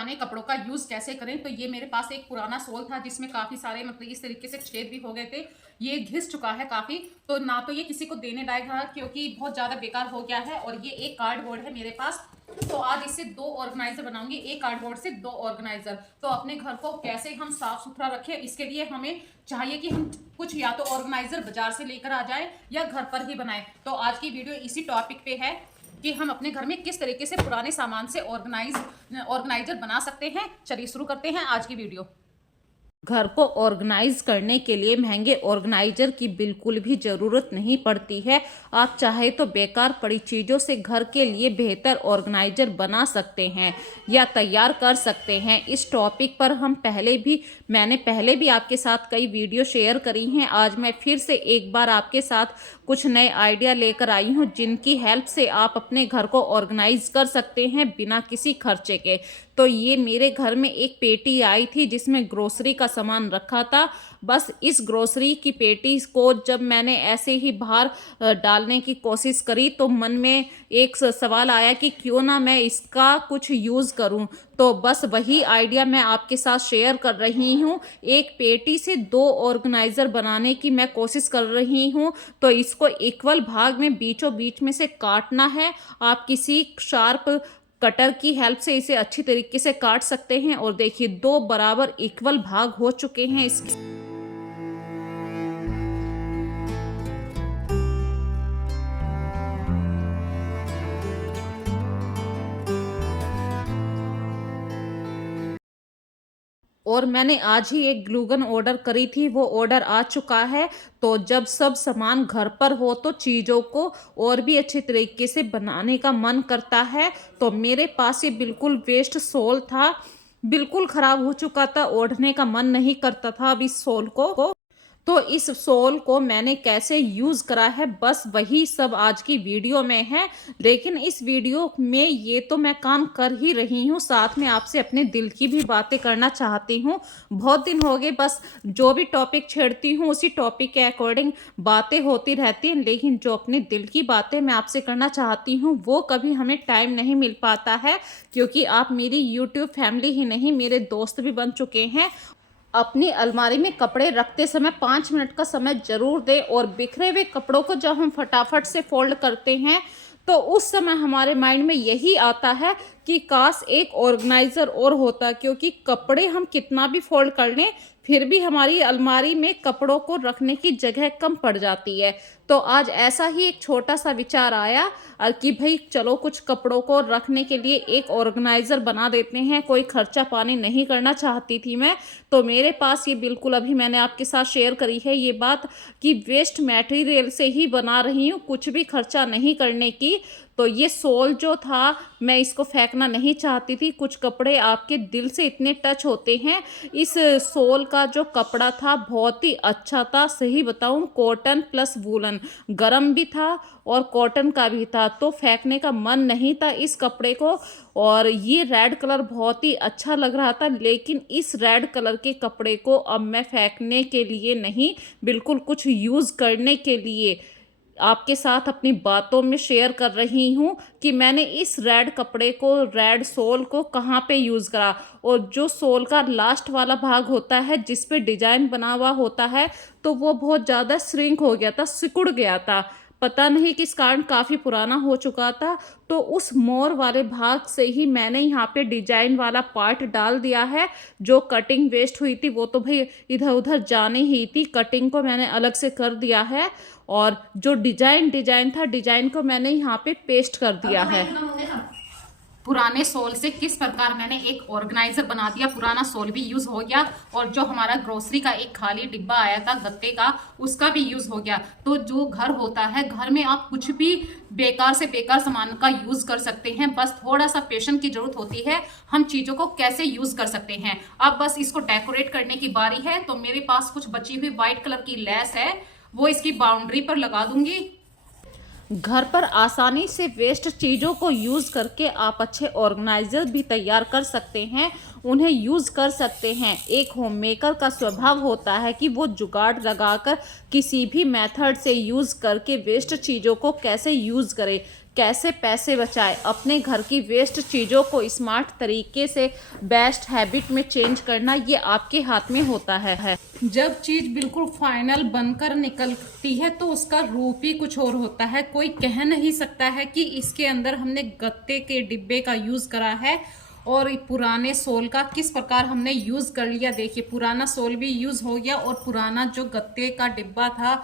पुराने कपड़ों का यूज कैसे करें। तो ये मेरे पास एक पुराना सोल था जिसमें काफी सारे मतलब इस तरीके से छेद भी हो गए थे। ये घिस चुका है काफी, तो ना तो ये किसी को देने लायक था क्योंकि बहुत ज्यादा बेकार हो गया है। और ये एक कार्डबोर्ड है मेरे पास, तो आज इससे 2 ऑर्गेनाइजर बनाऊंगी। एक कार्डबोर्ड से 2 ऑर्गेनाइजर। तो अपने घर को कैसे हम साफ सुथरा रखें, इसके लिए हमें चाहिए कि हम कुछ या तो ऑर्गेनाइजर बाजार से लेकर आ जाए या घर पर ही बनाएं। तो आज की वीडियो इसी टॉपिक पे है कि हम अपने घर में किस तरीके से पुराने सामान से ऑर्गेनाइजर बना सकते हैं। चलिए शुरू करते हैं आज की वीडियो। घर को ऑर्गेनाइज करने के लिए महंगे ऑर्गेनाइजर की बिल्कुल भी ज़रूरत नहीं पड़ती है। आप चाहे तो बेकार पड़ी चीज़ों से घर के लिए बेहतर ऑर्गेनाइजर बना सकते हैं या तैयार कर सकते हैं। इस टॉपिक पर मैंने पहले भी आपके साथ कई वीडियो शेयर करी हैं। आज मैं फिर से एक बार आपके साथ कुछ नए आइडिया लेकर आई हूँ जिनकी हेल्प से आप अपने घर को ऑर्गेनाइज कर सकते हैं बिना किसी खर्चे के। तो ये मेरे घर में एक पेटी आई थी जिसमें ग्रोसरी का सामान रखा था। बस इस ग्रोसरी की पेटी को जब मैंने ऐसे ही बाहर डालने की कोशिश करी तो मन में एक सवाल आया कि क्यों ना मैं इसका कुछ यूज़ करूं। तो बस वही आइडिया मैं आपके साथ शेयर कर रही हूं। एक पेटी से 2 ऑर्गेनाइजर बनाने की मैं कोशिश कर रही हूं। तो इसको इक्वल भाग में बीचों बीच में से काटना है। आप किसी शार्प कटर की हेल्प से इसे अच्छी तरीके से काट सकते हैं। और देखिए 2 बराबर इक्वल भाग हो चुके हैं इसके। और मैंने आज ही एक ग्लूगन ऑर्डर करी थी, वो ऑर्डर आ चुका है। तो जब सब सामान घर पर हो तो चीज़ों को और भी अच्छे तरीके से बनाने का मन करता है। तो मेरे पास ये बिल्कुल वेस्ट सोल था, बिल्कुल ख़राब हो चुका था, ओढ़ने का मन नहीं करता था अब इस सोल को। तो इस सोल को मैंने कैसे यूज़ करा है बस वही सब आज की वीडियो में है। लेकिन इस वीडियो में ये तो मैं काम कर ही रही हूँ, साथ में आपसे अपने दिल की भी बातें करना चाहती हूँ। बहुत दिन हो गए, बस जो भी टॉपिक छेड़ती हूँ उसी टॉपिक के अकॉर्डिंग बातें होती रहती हैं, लेकिन जो अपने दिल की बातें मैं आपसे करना चाहती हूँ वो कभी हमें टाइम नहीं मिल पाता है। क्योंकि आप मेरी यूट्यूब फैमिली ही नहीं, मेरे दोस्त भी बन चुके हैं। अपनी अलमारी में कपड़े रखते समय 5 मिनट का समय जरूर दें। और बिखरे हुए कपड़ों को जब हम फटाफट से फोल्ड करते हैं तो उस समय हमारे माइंड में यही आता है कि काश एक ऑर्गेनाइजर और होता। क्योंकि कपड़े हम कितना भी फोल्ड कर लें फिर भी हमारी अलमारी में कपड़ों को रखने की जगह कम पड़ जाती है। तो आज ऐसा ही एक छोटा सा विचार आया कि भाई चलो कुछ कपड़ों को रखने के लिए एक ऑर्गेनाइजर बना देते हैं। कोई खर्चा पानी नहीं करना चाहती थी मैं। तो मेरे पास ये बिल्कुल अभी मैंने आपके साथ शेयर करी है ये बात कि वेस्ट मटेरियल से ही बना रही हूँ, कुछ भी खर्चा नहीं करने की। तो ये सोल जो था मैं इसको फेंकना नहीं चाहती थी। कुछ कपड़े आपके दिल से इतने टच होते हैं। इस सोल का जो कपड़ा था बहुत ही अच्छा था, सही बताऊं कॉटन प्लस वूलन, गरम भी था और कॉटन का भी था। तो फेंकने का मन नहीं था इस कपड़े को। और ये रेड कलर बहुत ही अच्छा लग रहा था, लेकिन इस रेड कलर के कपड़े को अब मैं फेंकने के लिए नहीं, बिल्कुल कुछ यूज़ करने के लिए आपके साथ अपनी बातों में शेयर कर रही हूँ कि मैंने इस रेड कपड़े को, रेड सोल को कहाँ पे यूज़ करा। और जो सोल का लास्ट वाला भाग होता है जिस पे डिजाइन बना हुआ होता है तो वो बहुत ज़्यादा श्रिंक हो गया था, सिकुड़ गया था, पता नहीं किस कारण, काफ़ी पुराना हो चुका था। तो उस मोर वाले भाग से ही मैंने यहाँ पे डिजाइन वाला पार्ट डाल दिया है। जो कटिंग वेस्ट हुई थी वो तो भाई इधर उधर जाने ही थी, कटिंग को मैंने अलग से कर दिया है। और जो डिजाइन था, डिजाइन को मैंने यहाँ पे पेस्ट कर दिया है। पुराने सोल से किस प्रकार मैंने एक ऑर्गेनाइजर बना दिया, पुराना सोल भी यूज हो गया और जो हमारा ग्रोसरी का एक खाली डिब्बा आया था गत्ते का उसका भी यूज हो गया। तो जो घर होता है, घर में आप कुछ भी बेकार से बेकार सामान का यूज कर सकते हैं, बस थोड़ा सा पेशेंस की जरूरत होती है हम चीजों को कैसे यूज कर सकते हैं। अब बस इसको डेकोरेट करने की बारी है। तो मेरे पास कुछ बची हुई व्हाइट कलर की लेस है, वो इसकी बाउंड्री पर लगा दूंगी। घर पर आसानी से वेस्ट चीज़ों को यूज़ करके आप अच्छे ऑर्गेनाइजर भी तैयार कर सकते हैं, उन्हें यूज़ कर सकते हैं। एक होम मेकर का स्वभाव होता है कि वो जुगाड़ लगाकर किसी भी मेथड से यूज़ करके वेस्ट चीज़ों को कैसे यूज़ करे, कैसे पैसे बचाएं, अपने घर की वेस्ट चीज़ों को स्मार्ट तरीके से बेस्ट हैबिट में चेंज करना, ये आपके हाथ में होता है। जब चीज़ बिल्कुल फाइनल बनकर निकलती है तो उसका रूप ही कुछ और होता है। कोई कह नहीं सकता है कि इसके अंदर हमने गत्ते के डिब्बे का यूज़ करा है और पुराने सोल का किस प्रकार हमने यूज़ कर लिया। देखिए, पुराना सोल भी यूज़ हो गया और पुराना जो गत्ते का डिब्बा था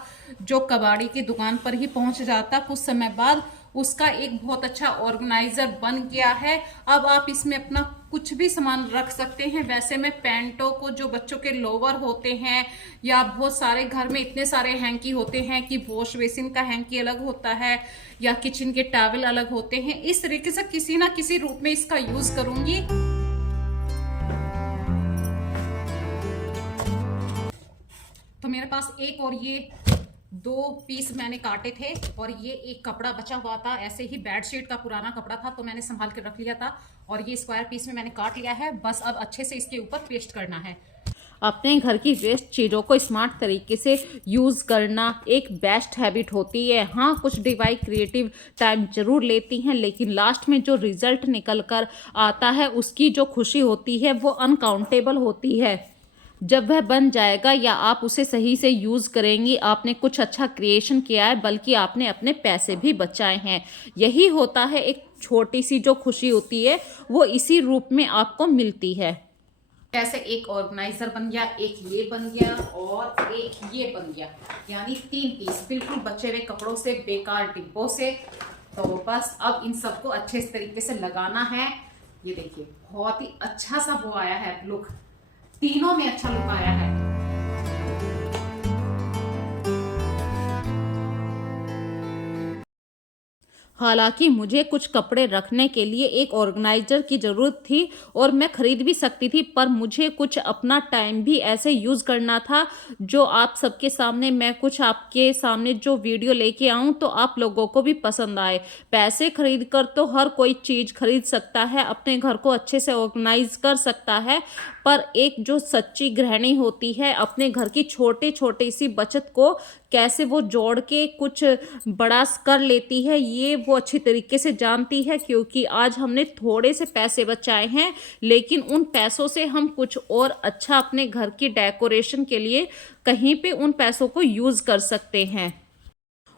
जो कबाड़ी की दुकान पर ही पहुंच जाता, कुछ समय बाद उसका एक बहुत अच्छा ऑर्गेनाइजर बन गया है। अब आप इसमें अपना कुछ भी सामान रख सकते हैं। वैसे में पैंटों को, जो बच्चों के लोवर होते हैं, या बहुत सारे घर में इतने सारे हैंकी होते हैं कि वॉश बेसिन का हैंकी अलग होता है या किचन के टॉवल अलग होते हैं, इस तरीके से किसी ना किसी रूप में इसका यूज करूंगी। तो मेरे पास एक और ये 2 पीस मैंने काटे थे और ये एक कपड़ा बचा हुआ था, ऐसे ही बेडशीट का पुराना कपड़ा था तो मैंने संभाल के रख लिया था और ये स्क्वायर पीस में मैंने काट लिया है। बस अब अच्छे से इसके ऊपर पेस्ट करना है। अपने घर की वेस्ट चीज़ों को स्मार्ट तरीके से यूज़ करना एक बेस्ट हैबिट होती है। हाँ, कुछ DIY क्रिएटिव टाइम ज़रूर लेती हैं, लेकिन लास्ट में जो रिजल्ट निकल कर आता है उसकी जो खुशी होती है वो अनकाउंटेबल होती है। जब वह बन जाएगा या आप उसे सही से यूज़ करेंगी, आपने कुछ अच्छा क्रिएशन किया है, बल्कि आपने अपने पैसे भी बचाए हैं। यही होता है, एक छोटी सी जो खुशी होती है वो इसी रूप में आपको मिलती है। ऐसे एक ऑर्गेनाइजर बन गया, एक ये बन गया और एक ये बन गया, यानी 3 पीस बिल्कुल बचे हुए कपड़ों से, बेकार डिब्बों से। तो बस अब इन सबको अच्छे तरीके से लगाना है। ये देखिए, बहुत ही अच्छा सा वो आया है लुक, तीनों में अच्छा लुक आया है। हालांकि मुझे कुछ कपड़े रखने के लिए एक ऑर्गेनाइजर की ज़रूरत थी और मैं ख़रीद भी सकती थी, पर मुझे कुछ अपना टाइम भी ऐसे यूज़ करना था जो आप सबके सामने, मैं कुछ आपके सामने जो वीडियो लेके आऊँ तो आप लोगों को भी पसंद आए। पैसे खरीद कर तो हर कोई चीज़ खरीद सकता है, अपने घर को अच्छे से ऑर्गेनाइज कर सकता है, पर एक जो सच्ची गृहिणी होती है अपने घर की छोटे छोटी सी बचत को कैसे वो जोड़ के कुछ बड़ा कर लेती है, ये वो अच्छी तरीके से जानती है। क्योंकि आज हमने थोड़े से पैसे बचाए हैं, लेकिन उन पैसों से हम कुछ और अच्छा अपने घर की डेकोरेशन के लिए कहीं पे उन पैसों को यूज़ कर सकते हैं।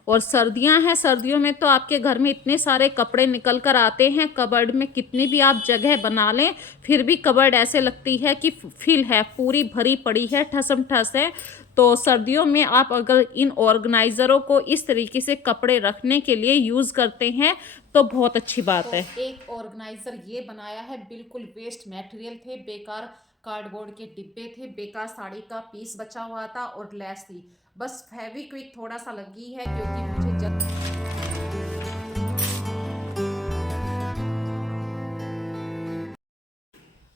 और सर्दियां हैं, सर्दियों में तो आपके घर में इतने सारे कपड़े निकल कर आते हैं, कबर्ड में कितनी भी आप जगह बना लें फिर भी कबर्ड ऐसे लगती है कि फिल है, पूरी भरी पड़ी है, ठसम ठस है। तो सर्दियों में आप अगर इन ऑर्गेनाइज़रों को इस तरीके से कपड़े रखने के लिए यूज़ करते हैं तो बहुत अच्छी बात है। एक ऑर्गेनाइज़र ये बनाया है, बिल्कुल वेस्ट मटेरियल थे, बेकार कार्डबोर्ड के डिब्बे थे, बेकार साड़ी का पीस बचा हुआ था और लेस थी, बस फेविक्विक थोड़ा सा लगी है क्योंकि मुझे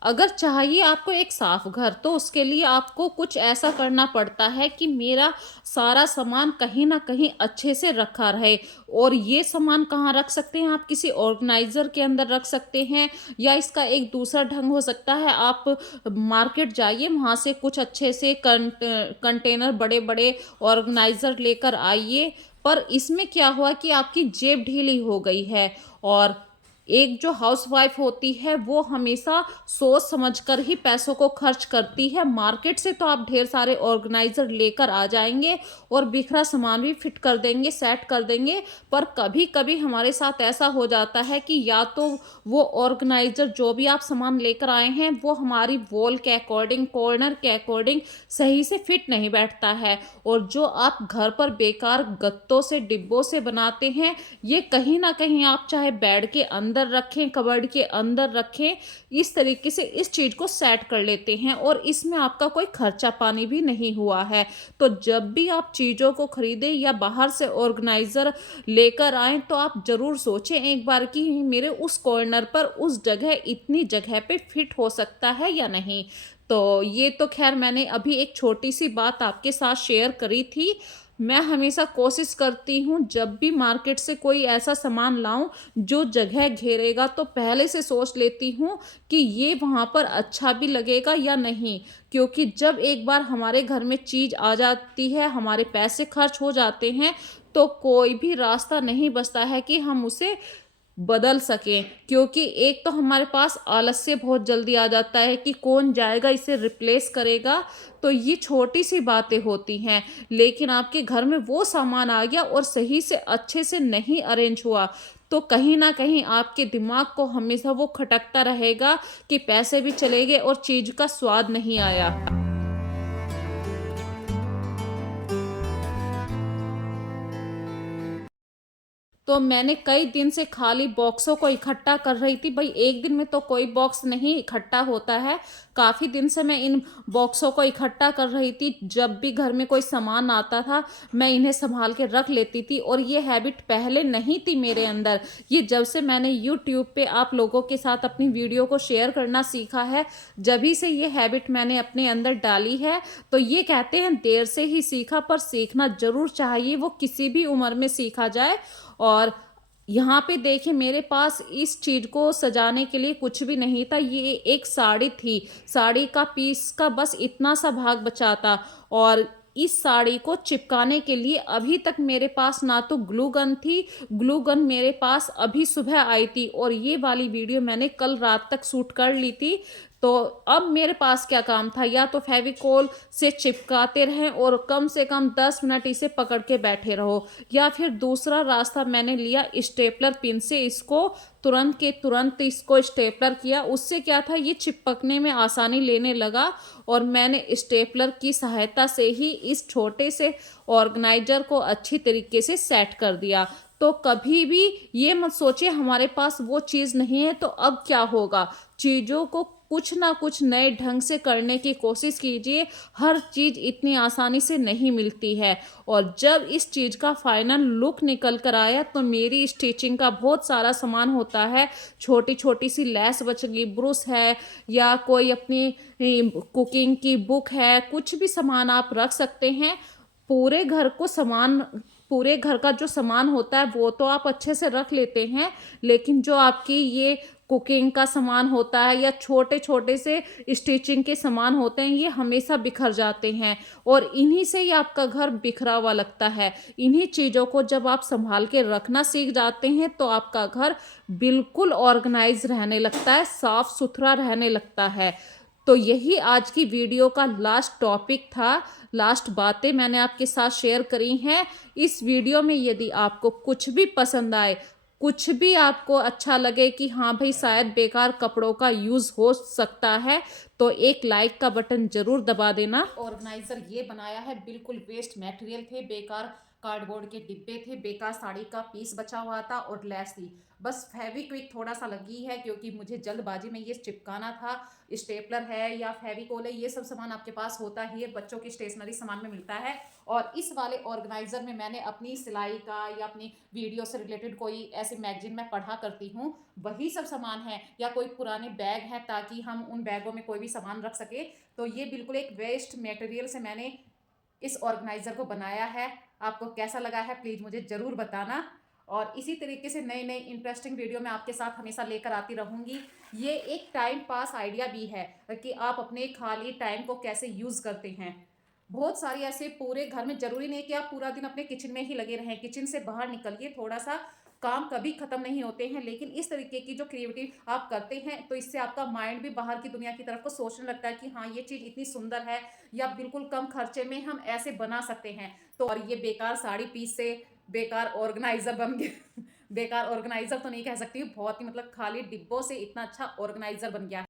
अगर चाहिए आपको एक साफ घर तो उसके लिए आपको कुछ ऐसा करना पड़ता है कि मेरा सारा सामान कहीं ना कहीं अच्छे से रखा रहे। और ये सामान कहाँ रख सकते हैं आप, किसी ऑर्गेनाइजर के अंदर रख सकते हैं, या इसका एक दूसरा ढंग हो सकता है आप मार्केट जाइए, वहाँ से कुछ अच्छे से कंटेनर बड़े बड़े ऑर्गेनाइजर लेकर आइए। पर इसमें क्या हुआ कि आपकी जेब ढीली हो गई है। और एक जो हाउसवाइफ होती है वो हमेशा सोच समझकर ही पैसों को खर्च करती है। मार्केट से तो आप ढेर सारे ऑर्गेनाइजर लेकर आ जाएंगे और बिखरा सामान भी फिट कर देंगे, सेट कर देंगे, पर कभी कभी हमारे साथ ऐसा हो जाता है कि या तो वो ऑर्गेनाइजर जो भी आप सामान लेकर आए हैं वो हमारी वॉल के अकॉर्डिंग, कॉर्नर के अकॉर्डिंग सही से फिट नहीं बैठता है, और जो आप घर पर बेकार गत्तों से, डिब्बों से बनाते हैं, ये कहीं ना कहीं आप चाहे बेड के अंदर रखें, कबर्ड के अंदर रखें, इस तरीके से इस चीज को सेट कर लेते हैं और इसमें आपका कोई खर्चा पानी भी नहीं हुआ है। तो जब भी आप चीजों को खरीदें या बाहर से ऑर्गेनाइजर लेकर आए तो आप जरूर सोचें एक बार कि मेरे उस कॉर्नर पर, उस जगह, इतनी जगह पे फिट हो सकता है या नहीं। तो ये तो खैर मैंने अभी एक छोटी सी बात आपके साथ शेयर करी थी। मैं हमेशा कोशिश करती हूँ जब भी मार्केट से कोई ऐसा सामान लाऊं जो जगह घेरेगा तो पहले से सोच लेती हूँ कि ये वहाँ पर अच्छा भी लगेगा या नहीं। क्योंकि जब एक बार हमारे घर में चीज़ आ जाती है, हमारे पैसे खर्च हो जाते हैं, तो कोई भी रास्ता नहीं बचता है कि हम उसे बदल सकें, क्योंकि एक तो हमारे पास आलस्य बहुत जल्दी आ जाता है कि कौन जाएगा इसे रिप्लेस करेगा, तो ये छोटी सी बातें होती हैं। लेकिन आपके घर में वो सामान आ गया और सही से अच्छे से नहीं अरेंज हुआ, तो कहीं ना कहीं आपके दिमाग को हमेशा वो खटकता रहेगा कि पैसे भी चले गए और चीज का स्वाद नहीं आया। तो मैंने कई दिन से खाली बॉक्सों को इकट्ठा कर रही थी। भाई एक दिन में तो कोई बॉक्स नहीं इकट्ठा होता है। काफ़ी दिन से मैं इन बॉक्सों को इकट्ठा कर रही थी। जब भी घर में कोई सामान आता था, मैं इन्हें सँभाल के रख लेती थी और ये हैबिट पहले नहीं थी मेरे अंदर। ये जब से मैंने यूट्यूब पे आप लोगों के साथ अपनी वीडियो को शेयर करना सीखा है, जभी से ये हैबिट मैंने अपने अंदर डाली है। तो ये कहते हैं देर से ही सीखा, पर सीखना ज़रूर चाहिए, वो किसी भी उम्र में सीखा जाए। और यहाँ पे देखिए मेरे पास इस चीज़ को सजाने के लिए कुछ भी नहीं था। ये एक साड़ी थी, साड़ी का पीस का बस इतना सा भाग बचा था। और इस साड़ी को चिपकाने के लिए अभी तक मेरे पास ना तो ग्लू गन थी, ग्लू गन मेरे पास अभी सुबह आई थी और ये वाली वीडियो मैंने कल रात तक शूट कर ली थी। तो अब मेरे पास क्या काम था, या तो फेविकोल से चिपकाते रहें और कम से कम 10 मिनट इसे पकड़ के बैठे रहो, या फिर दूसरा रास्ता मैंने लिया स्टेपलर पिन से इसको तुरंत के तुरंत इसको स्टेपलर किया। उससे क्या था, ये चिपकने में आसानी लेने लगा और मैंने स्टेपलर की सहायता से ही इस छोटे से ऑर्गेनाइजर को अच्छी तरीके से सेट कर दिया। तो कभी भी ये मत सोचिए हमारे पास वो चीज़ नहीं है तो अब क्या होगा। चीज़ों को कुछ ना कुछ नए ढंग से करने की कोशिश कीजिए। हर चीज़ इतनी आसानी से नहीं मिलती है। और जब इस चीज़ का फाइनल लुक निकल कर आया, तो मेरी स्टिचिंग का बहुत सारा सामान होता है। छोटी छोटी सी लैस बच गई, ब्रुश है, या कोई अपनी कुकिंग की बुक है, कुछ भी सामान आप रख सकते हैं। पूरे घर को सामान पूरे घर का जो सामान होता है वो तो आप अच्छे से रख लेते हैं, लेकिन जो आपकी ये कुकिंग का सामान होता है या छोटे छोटे से स्टिचिंग के सामान होते हैं, ये हमेशा बिखर जाते हैं और इन्हीं से ही आपका घर बिखरा हुआ लगता है। इन्हीं चीज़ों को जब आप संभाल के रखना सीख जाते हैं, तो आपका घर बिल्कुल ऑर्गेनाइज रहने लगता है, साफ सुथरा रहने लगता है। तो यही आज की वीडियो का लास्ट टॉपिक था, लास्ट बातें मैंने आपके साथ शेयर करी हैं। इस वीडियो में यदि आपको कुछ भी पसंद आए, कुछ भी आपको अच्छा लगे कि हाँ भाई शायद बेकार कपड़ों का यूज़ हो सकता है, तो एक लाइक का बटन ज़रूर दबा देना। ऑर्गेनाइजर ये बनाया है, बिल्कुल वेस्ट मटेरियल थे, बेकार कार्डबोर्ड के डिब्बे थे, बेकार साड़ी का पीस बचा हुआ था और लेस थी। बस फेविक्विक थोड़ा सा लगी है क्योंकि मुझे जल्दबाजी में ये चिपकाना था। स्टेपलर है या फेविकोल है, ये सब सामान आपके पास होता ही है, बच्चों की स्टेशनरी सामान में मिलता है। और इस वाले ऑर्गेनाइजर में मैंने अपनी सिलाई का या अपनी वीडियो से रिलेटेड कोई ऐसे मैगजीन में पढ़ा करती हूँ, वही सब सामान है, या कोई पुराने बैग हैं ताकि हम उन बैगों में कोई भी सामान रख सके। तो ये बिल्कुल एक वेस्ट मटेरियल से मैंने इस ऑर्गेनाइजर को बनाया है। आपको कैसा लगा है प्लीज़ मुझे ज़रूर बताना। और इसी तरीके से नई नई इंटरेस्टिंग वीडियो मैं आपके साथ हमेशा लेकर आती रहूँगी। ये एक टाइम पास आइडिया भी है कि आप अपने खाली टाइम को कैसे यूज़ करते हैं। बहुत सारी ऐसे पूरे घर में, ज़रूरी नहीं कि आप पूरा दिन अपने किचन में ही लगे रहें, किचन से बाहर निकलिए, थोड़ा सा काम कभी ख़त्म नहीं होते हैं, लेकिन इस तरीके की जो क्रिएटिविटी आप करते हैं तो इससे आपका माइंड भी बाहर की दुनिया की तरफ को सोचने लगता है कि हाँ ये चीज़ इतनी सुंदर है, या बिल्कुल कम खर्चे में हम ऐसे बना सकते हैं। तो और ये बेकार साड़ी पीस से बेकार ऑर्गेनाइजर बन गया बेकार ऑर्गेनाइजर तो नहीं कह सकती, बहुत ही मतलब खाली डिब्बों से इतना अच्छा ऑर्गेनाइजर बन गया।